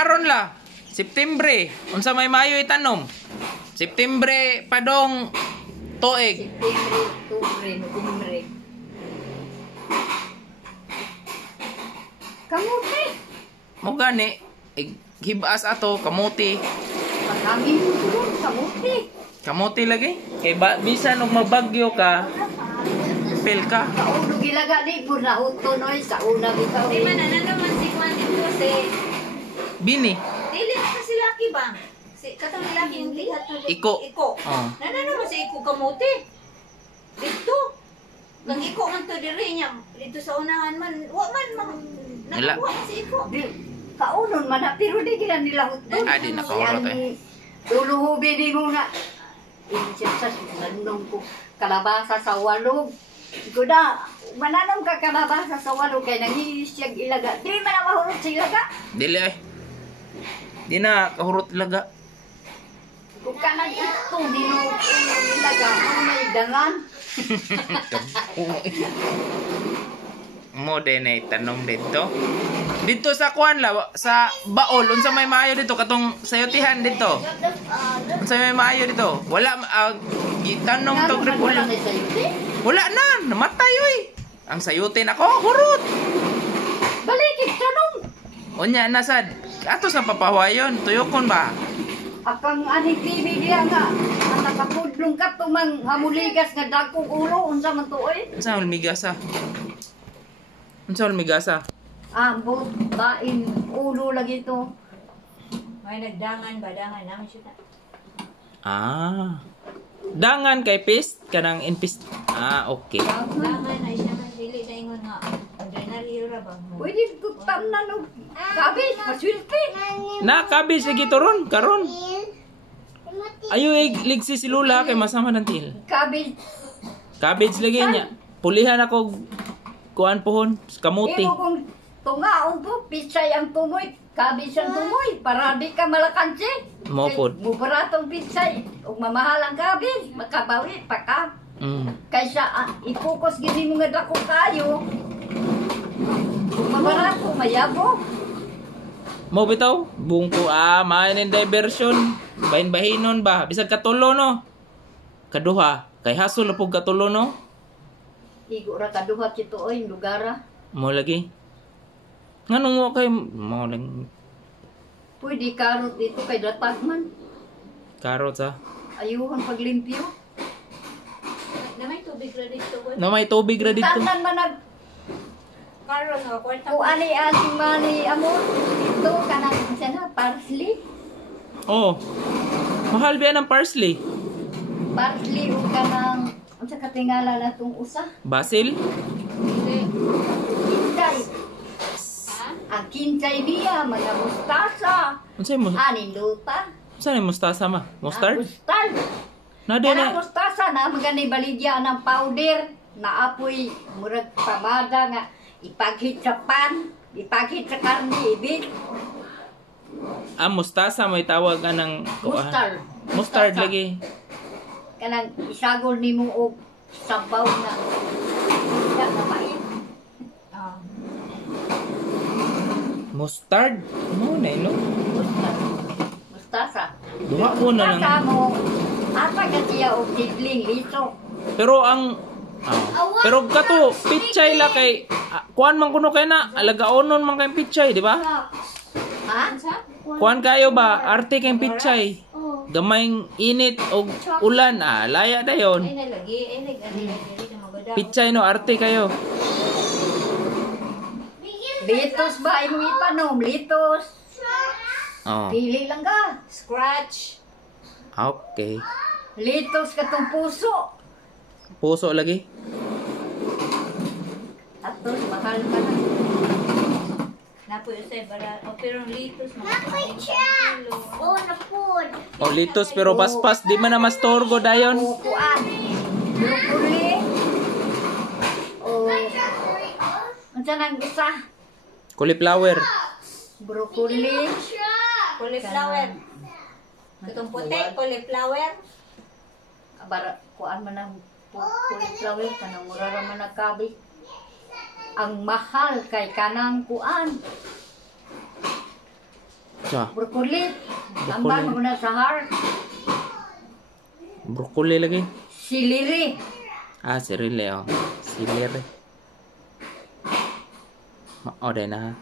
karon la. Septembre. Unsa may Mayo itanom? Septembre padong tuig. September, Oktubre, Nobyembre. Kamuti. Mo gani hibas ato kamuti. Marami mo doon, kamuti. Kamuti lagi. Kay bisan og mabagyo ka, pel ka. Kauno gilaga ni po na utonoy sa una bitaw. Di man na naman si Juan dito si... Bini. Dili na si Laki ba? Si katong Laki yung lihat na Iko. Iko. Oh. Na naman si Iko kamuti. Dito. Kang Iko man to diri niya. Dito sa unahan man. Wa man Wala. nakakuha si Iko. Di, kaunon man na, pero di gila nila uton. Ah, di nakahurot eh. Luluhubi di mo nga. Siya sa nanong ko kalabasa sa walog. Ko na, mananong ka kalabasa sa walog kay nangihis siyang ilaga. Di man na mahurot sa ilaga. Dili ay. Di na kahurot laga. Kung ka nag-ito, di mo ilaga. Ano may dangan? Mo din ay tanong dito. Dito sa kuan la sa Baol unsa may maayo dito katong sayotihan dito. Unsa may maayo dito? Wala gitanong tog repolyo. Wala na, namatay oy. Ang sayote nako hurot. Balikit tanong. Unya nasad. Atos na papawayon, tuyokon ba? Akang aning TV diya nga. Ang nakapudlong ka tumang hamuligas nga dagkong ulo. Unsa man to eh? Unsa ang migasa? Unsa ang migasa? Ambot, bain, ulo lagi to. May nagdangan ba? Dangan namin siya. Ah. Dangan kay pist kanang inpist. Ah, okay. Dangan ay siya man dili na ingon nga. Adrenalin ra ba? Pwede kutam na no. Kabis, maswerte. Na kabis lagi toron karon. Ayo ligsi si Lula kay masama ng til. Kabis. Cabbage lagi niya. Pulihan ako kuan pohon kamuti. Imo kung tungaon to, pitsay ang tumoy. Kabis ang tumoy. Para di ka malakansi. Mopod. Mubaratong pitsay. Ug mamahal ang kabis. Makabawi pa ka. Kaysa ipukos gini mo nga dako kayo. Ug mabarato, mayabo. Mo bitaw bungko main diversion. Bahin-bahinon ba? Bisag katulo no. Kaduha kay hasol na pug katulo no. Igo ra kaduha kito oy lugara. Mo lagi. Nganong mo kay mo lang Pwede karot dito kay datag man. karot sa. Ayuhon paglimpyo. Na may tubig ra dito. Na may tubig ra dito. Tanan man nag Karon nga kwarta. ku ani ating mani amor. Ito kanang siya na parsley. Oh. Mahal biya ng parsley. Parsley o kanang unsa katingala na tong usa? Basil. Kinchay. Ang kinchay niya mga mustasa. Unsay mo? Anin luta. Unsay ni mustasa ma? Mustard? Mustard. Na din Kanang na. mustasa na magani baligya ng powder na apoy murag pamada nga ipaghit sa pan, ipaghit sa karne, ibig. Mustasa may tawag anang Mustard. Mustard Mustasa. lagi. Kanang isagol nimo og sabaw na isda na mait. Mustard? Mo na no. Mustard. Mustasa. Duha ko na lang. Mustasa mo, apa ka siya og tidling liso. Pero ang pero kato pichay la kay kuan man kuno kay na alagaonon man kay pichay, di ba? Ha? Kuan kayo ba arte kay pichay? Gamayng init og ulan laya dayon. Ay nalagi, ay nag-ani na magada. Pichay no arte kayo. Litos ba imong ipanom? Litos. Oh. Pili lang ka. Scratch. Okay. Litos katong puso. Puso lagi. Atos mahal ka na. Napo usay bara. O pero litos mga. Oh, napod. O litos pero paspas di man na mastorgo dayon. Kuan. Broccoli. Oh. Unsa nang isa? Cauliflower. Broccoli. Cauliflower. Katong puti, cauliflower. Bara kuan man ang cauliflower kanang mura ra man ang kabi. Ang mahal kay kanang kuan. Sa, Broccoli. Tambal mo na sa heart. broccoli lagi. Siliri. Ah, sirili oh. Sirili. Oh, din na.